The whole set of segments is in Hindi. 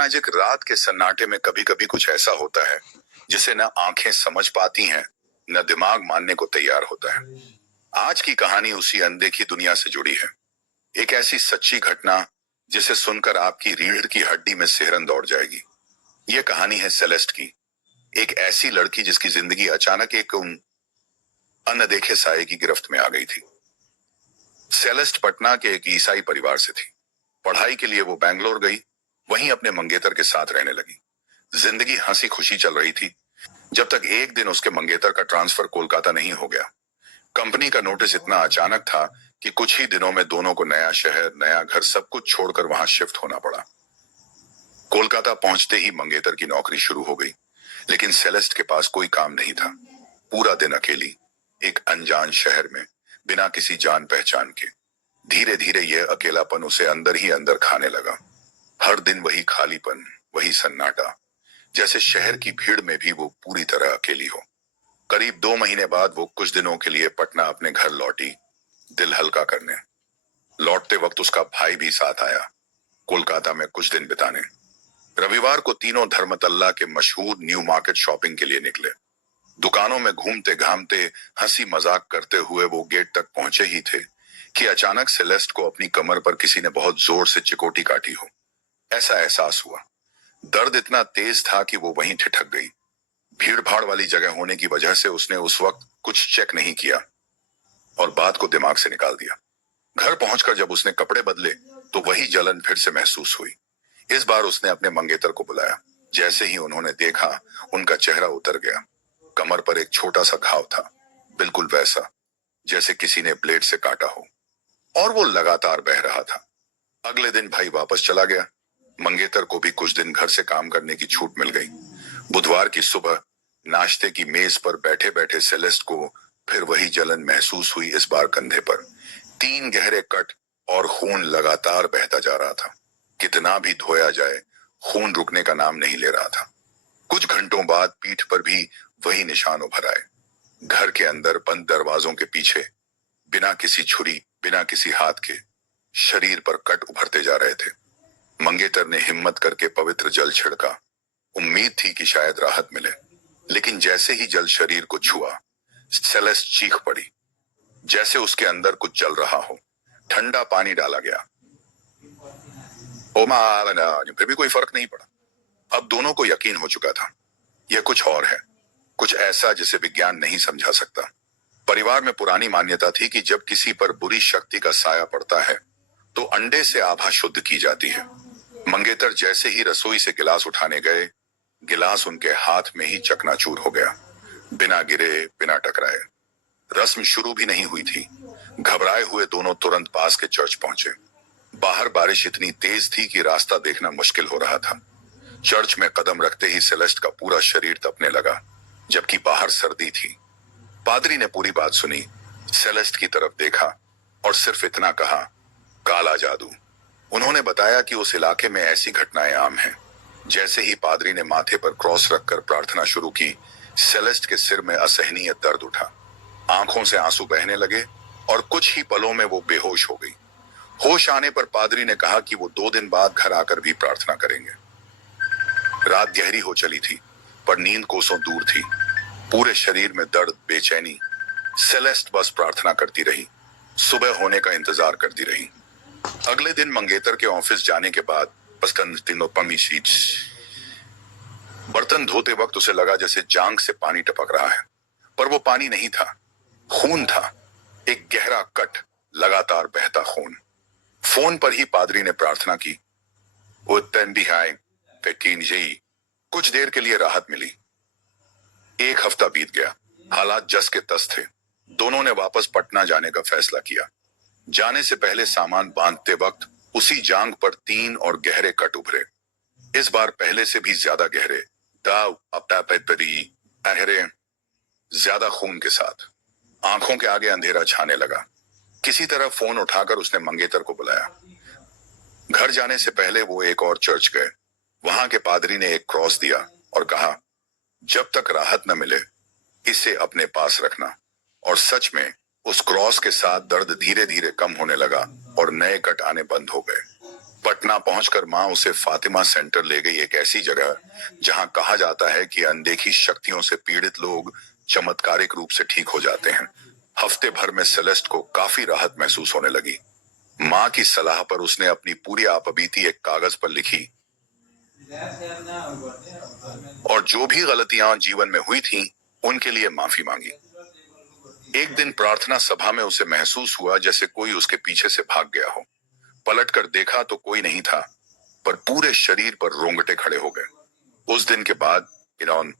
मैजिक रात के सन्नाटे में कभी कभी कुछ ऐसा होता है जिसे न आंखें समझ पाती हैं, न दिमाग मानने को तैयार होता है। आज की कहानी उसी अनदेखी दुनिया से जुड़ी है। एक ऐसी सच्ची घटना जिसे सुनकर आपकी रीढ़ की हड्डी में सिहरन दौड़ जाएगी। यह कहानी है सेलेस्ट की, एक ऐसी लड़की जिसकी जिंदगी अचानक एक अनदेखे साये की गिरफ्त में आ गई थी। सेलेस्ट पटना के एक ईसाई परिवार से थी। पढ़ाई के लिए वो बैंगलोर गई, वहीं अपने मंगेतर के साथ रहने लगी। जिंदगी हंसी खुशी चल रही थी, जब तक एक दिन उसके मंगेतर का ट्रांसफर कोलकाता नहीं हो गया। कंपनी का नोटिस इतना अचानक था कि कुछ ही दिनों में दोनों को नया शहर, नया घर, सब कुछ छोड़कर वहां शिफ्ट होना पड़ा। कोलकाता पहुंचते ही मंगेतर की नौकरी शुरू हो गई, लेकिन सेलेस्ट के पास कोई काम नहीं था। पूरा दिन अकेली, एक अनजान शहर में, बिना किसी जान पहचान के। धीरे धीरे यह अकेलापन उसे अंदर ही अंदर खाने लगा। हर दिन वही खालीपन, वही सन्नाटा, जैसे शहर की भीड़ में भी वो पूरी तरह अकेली हो। करीब 2 महीने बाद वो कुछ दिनों के लिए पटना अपने घर लौटी, दिल हल्का करने। लौटते वक्त उसका भाई भी साथ आया, कोलकाता में कुछ दिन बिताने। रविवार को तीनों धर्मतल्ला के मशहूर न्यू मार्केट शॉपिंग के लिए निकले। दुकानों में घूमते घामते, हंसी मजाक करते हुए वो गेट तक पहुंचे ही थे कि अचानक सेलेस्ट को अपनी कमर पर किसी ने बहुत जोर से चिकोटी काटी हो। ऐसा एहसास हुआ। दर्द इतना तेज था कि वो वहीं ठिठक गई। भीड़ भाड़ वाली जगह होने की वजह से उसने उस वक्त कुछ चेक नहीं किया और बात को दिमाग से निकाल दिया। घर पहुंचकर जब उसने कपड़े बदले तो वही जलन फिर से महसूस हुई। इस बार उसने अपने मंगेतर को बुलाया। जैसे ही उन्होंने देखा, उनका चेहरा उतर गया। कमर पर एक छोटा सा घाव था, बिल्कुल वैसा जैसे किसी ने ब्लेड से काटा हो, और वो लगातार बह रहा था। अगले दिन भाई वापस चला गया। मंगेतर को भी कुछ दिन घर से काम करने की छूट मिल गई। बुधवार की सुबह नाश्ते की मेज पर बैठे बैठे सेलेस्ट को फिर वही जलन महसूस हुई, इस बार कंधे पर। 3 गहरे कट और खून लगातार बहता जा रहा था। कितना भी धोया जाए, खून रुकने का नाम नहीं ले रहा था। कुछ घंटों बाद पीठ पर भी वही निशान उभर आए। घर के अंदर बंद दरवाजों के पीछे, बिना किसी छुरी, बिना किसी हाथ के, शरीर पर कट उभरते जा रहे थे। मंगेतर ने हिम्मत करके पवित्र जल छिड़का। उम्मीद थी कि शायद राहत मिले, लेकिन जैसे ही जल शरीर को छुआ, सेलेस्ट चीख पड़ी, जैसे उसके अंदर कुछ जल रहा हो। ठंडा पानी डाला गया, फिर भी कोई फर्क नहीं पड़ा। अब दोनों को यकीन हो चुका था, यह कुछ और है, कुछ ऐसा जिसे विज्ञान नहीं समझा सकता। परिवार में पुरानी मान्यता थी कि जब किसी पर बुरी शक्ति का साया पड़ता है तो अंडे से आभा शुद्ध की जाती है। मंगेतर जैसे ही रसोई से गिलास उठाने गए, गिलास उनके हाथ में ही चकनाचूर हो गया, बिना गिरे, बिना टकराए। रस्म शुरू भी नहीं हुई थी। घबराए हुए दोनों तुरंत पास के चर्च पहुंचे। बाहर बारिश इतनी तेज थी कि रास्ता देखना मुश्किल हो रहा था। चर्च में कदम रखते ही सेलेस्ट का पूरा शरीर तपने लगा, जबकि बाहर सर्दी थी। पादरी ने पूरी बात सुनी, सेलेस्ट की तरफ देखा और सिर्फ इतना कहा, काला जादू। उन्होंने बताया कि उस इलाके में ऐसी घटनाएं आम हैं। जैसे ही पादरी ने माथे पर क्रॉस रखकर प्रार्थना शुरू की, सेलेस्ट के सिर में असहनीय दर्द उठा। आंखों से आंसू बहने लगे और कुछ ही पलों में वो बेहोश हो गई। होश आने पर पादरी ने कहा कि वो 2 दिन बाद घर आकर भी प्रार्थना करेंगे। रात गहरी हो चली थी, पर नींद कोसों दूर थी। पूरे शरीर में दर्द, बेचैनी। सेलेस्ट बस प्रार्थना करती रही, सुबह होने का इंतजार करती रही। अगले दिन मंगेतर के ऑफिस जाने के बाद बर्तन धोते वक्त उसे लगा जैसे जांग से पानी टपक रहा है, पर वो पानी नहीं था, खून था। एक गहरा कट, लगातार बहता खून। फोन पर ही पादरी ने प्रार्थना की। कुछ देर के लिए राहत मिली। 1 हफ्ता बीत गया, हालात जस के तस थे। दोनों ने वापस पटना जाने का फैसला किया। जाने से पहले सामान बांधते वक्त उसी जांग पर 3 और गहरे कट उभरे, इस बार पहले से भी ज्यादा गहरे, ज्यादा खून के साथ। आंखों के आगे अंधेरा छाने लगा। किसी तरह फोन उठाकर उसने मंगेतर को बुलाया। घर जाने से पहले वो एक और चर्च गए। वहां के पादरी ने एक क्रॉस दिया और कहा, जब तक राहत न मिले इसे अपने पास रखना। और सच में उस क्रॉस के साथ दर्द धीरे धीरे कम होने लगा और नए कट आने बंद हो गए। पटना पहुंचकर मां उसे फातिमा सेंटर ले गई, एक ऐसी जगह जहां कहा जाता है कि अनदेखी शक्तियों से पीड़ित लोग चमत्कारिक रूप से ठीक हो जाते हैं। हफ्ते भर में सेलेस्ट को काफी राहत महसूस होने लगी। मां की सलाह पर उसने अपनी पूरी आपबीती एक कागज पर लिखी और जो भी गलतियां जीवन में हुई थीं, उनके लिए माफी मांगी। एक दिन प्रार्थना सभा में उसे महसूस हुआ जैसे कोई उसके पीछे से भाग गया हो। पलटकर देखा तो कोई नहीं था, पर पूरे शरीर पर रोंगटे खड़े हो गए। उस दिन के बाद इरॉन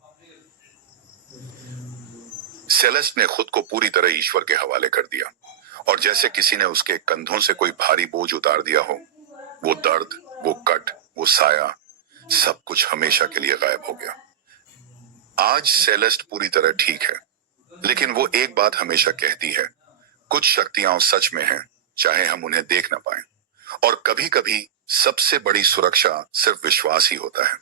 सेलेस्ट ने खुद को पूरी तरह ईश्वर के हवाले कर दिया और जैसे किसी ने उसके कंधों से कोई भारी बोझ उतार दिया हो। वो दर्द, वो कट, वो साया, सब कुछ हमेशा के लिए गायब हो गया। आज सेलेस्ट पूरी तरह ठीक है, लेकिन वो एक बात हमेशा कहती है, कुछ शक्तियां सच में हैं, चाहे हम उन्हें देख ना पाए। और कभी कभी सबसे बड़ी सुरक्षा सिर्फ विश्वास ही होता है।